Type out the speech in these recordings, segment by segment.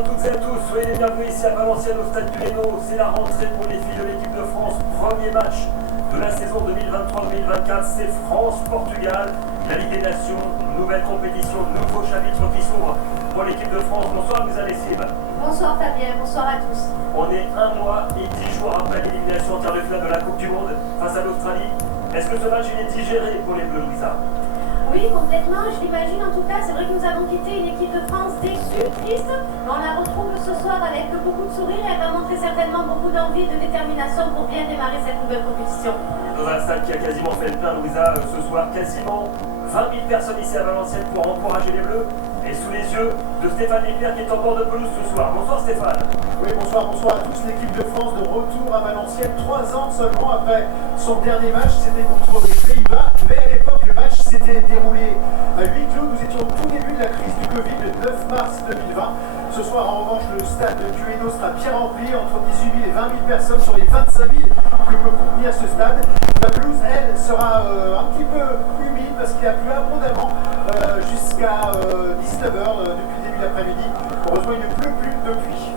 à toutes et à tous, soyez les bienvenus ici à Valenciennes au stade du Hainaut. C'est la rentrée pour les filles de l'équipe de France. Premier match de la saison 2023-2024, c'est France-Portugal. La Ligue des Nations, nouvelle compétition, nouveau chapitre qui s'ouvre pour l'équipe de France. Bonsoir Louisa Lessib. Bonsoir Fabien, bonsoir à tous. On est 1 mois et 10 jours après l'élimination en quart de finale de la Coupe du Monde face à l'Australie. Est-ce que ce match il est digéré pour les Bleus, Louisa? Oui, complètement, je l'imagine en tout cas. C'est vrai que nous avons quitté une équipe de France déçue, triste, mais on la retrouve ce soir avec beaucoup de sourires et elle va montrer certainement beaucoup d'envie et de détermination pour bien démarrer cette nouvelle compétition. Dans un stade qui a quasiment fait le plein, Louisa, ce soir, quasiment 20 000 personnes ici à Valenciennes pour encourager les Bleus et sous les yeux de Stéphane Leclerc qui est en bord de pelouse ce soir. Bonsoir Stéphane. Oui, bonsoir à tous. L'équipe de France de retour à Valenciennes, 3 ans seulement après son dernier match, c'était contre les Pays-Bas. Mais à l'époque, le match s'était déroulé à huis clos. Nous étions au tout début de la crise du Covid, le 9 mars 2020. Ce soir, en revanche, le stade du Hainaut sera bien rempli, entre 18 000 et 20 000 personnes sur les 25 000 que peut contenir ce stade. La pelouse, elle, sera un petit peu humide parce qu'il a plu abondamment jusqu'à 19h depuis le début de l'après-midi. Heureusement, il ne pleut plus depuis.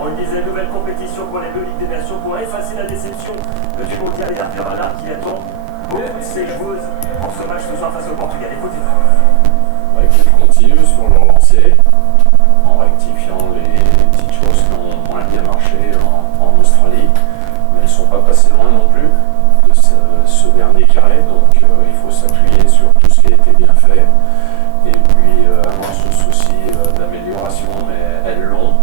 On le disait, nouvelle compétition pour les deux Ligues des Nations pour effacer la déception du mondial et Hervé Renard qui attend beaucoup de ses joueuses en ce match ce soir face au Portugal. Écoutez. Qu'elles continuent sur leur lancée en rectifiant les petites choses qui ont moins bien marché en Australie, mais elles ne sont pas passées loin non plus de ce dernier carré, donc il faut s'appuyer sur tout ce qui a été bien fait et puis avoir ce souci d'amélioration, mais elles l'ont.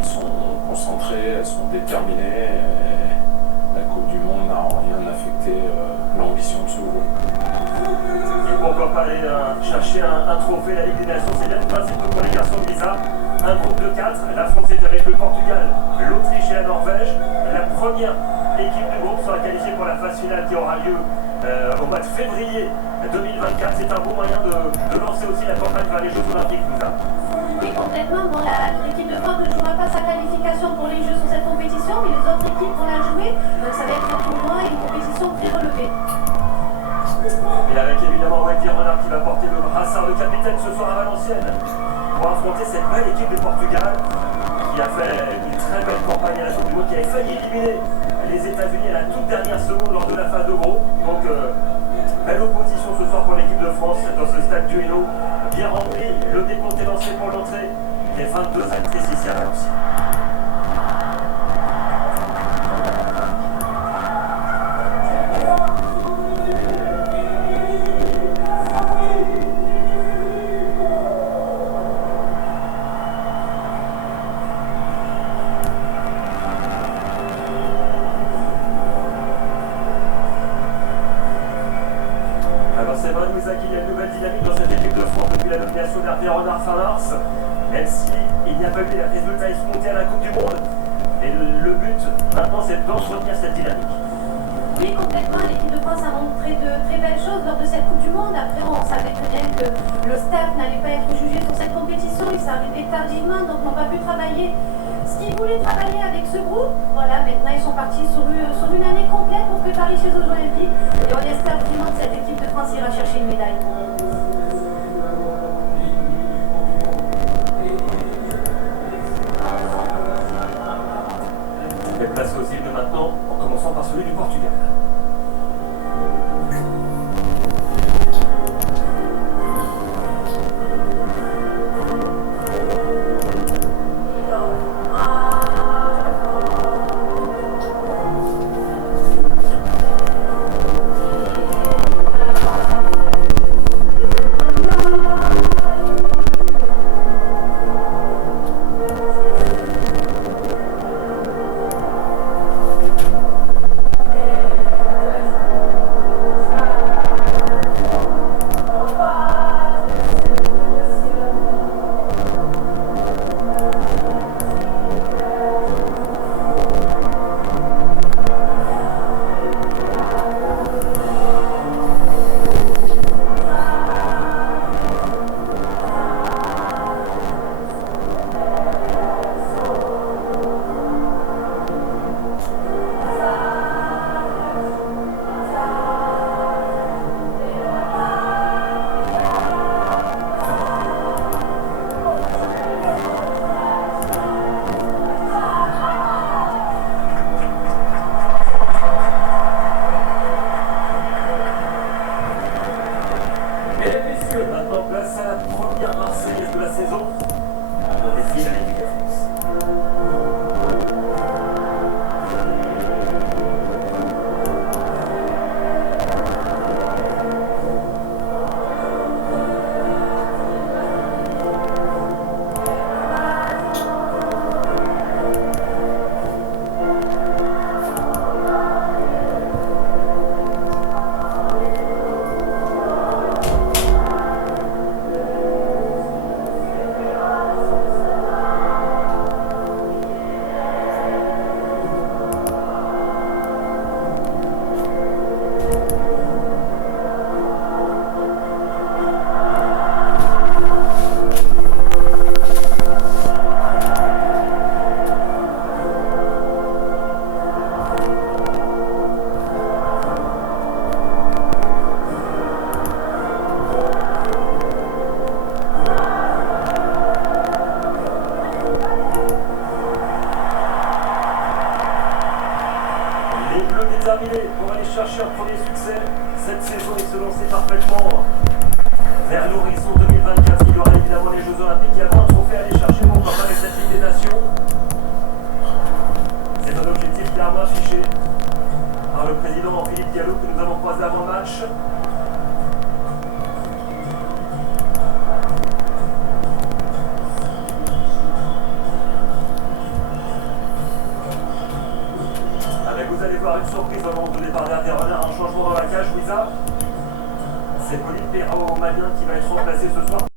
Elles sont concentrées, elles sont déterminées et la Coupe du Monde n'a en rien affecté l'ambition de ce groupe. Et pourquoi pas aller chercher un trophée, la Ligue des Nations, c'est bien le principe pour les garçons de Lisa. Un groupe de 4, la France est avec le Portugal, l'Autriche et la Norvège. La première équipe du groupe sera qualifiée pour la phase finale qui aura lieu au mois de février 2024. C'est un bon moyen de lancer aussi la campagne vers les Jeux Olympiques, Lisa. Oui, complètement. Bon, l'équipe de France ne jouera pas sa qualification pour les Jeux sur cette compétition, mais les autres équipes vont la jouer. Donc ça va être un tournoi et une compétition très relevée. Et avec évidemment Hervé Renard qui va porter le brassard de capitaine ce soir à Valenciennes pour affronter cette belle équipe de Portugal qui a fait une très belle campagne à la Coupe du Monde, qui avait failli éliminer les États-Unis à la toute dernière seconde lors de la phase de groupe. Donc belle opposition ce soir pour l'équipe de France dans ce stade du Hainaut, bien rempli. Le décompte est lancé pour l'entrée des 22 actrices ici à Valenciennes. C'est vrai, Louisa, qu'il y a une nouvelle dynamique dans cette équipe de France depuis la nomination d'Hervé Renard fin mars, même s'il n'y a pas eu les résultats escomptés à la Coupe du Monde. Et le but maintenant, c'est d'entretenir cette dynamique. Oui, complètement. L'équipe de France a montré de très belles choses lors de cette Coupe du Monde. Après, on savait très bien que le staff n'allait pas être jugé sur cette compétition. Il s'est arrivé tardivement, donc n'ont pas pu travailler ce qu'ils voulaient travailler avec ce groupe. Voilà, maintenant ils sont partis sur une année complète pour préparer ces Jeux Olympiques. Et on espère vraiment que cette équipe de France ira chercher une médaille. Les places possibles maintenant, en commençant par celui du Portugal. Les Bleus déterminés pour aller chercher un premier succès cette saison et se lancer parfaitement vers l'horizon 2024. Il y aura évidemment les Jeux Olympiques. Il y a un trophée à aller chercher, pourquoi pas avec cette Ligue des Nations. C'est un objectif clairement affiché par le président Philippe Gallo que nous avons croisé avant le match. Vous allez voir une surprise au moment de départ d'Hervé Renard, un changement dans la cage. Louisa, c'est Pauline Perrault-Malien qui va être remplacé ce soir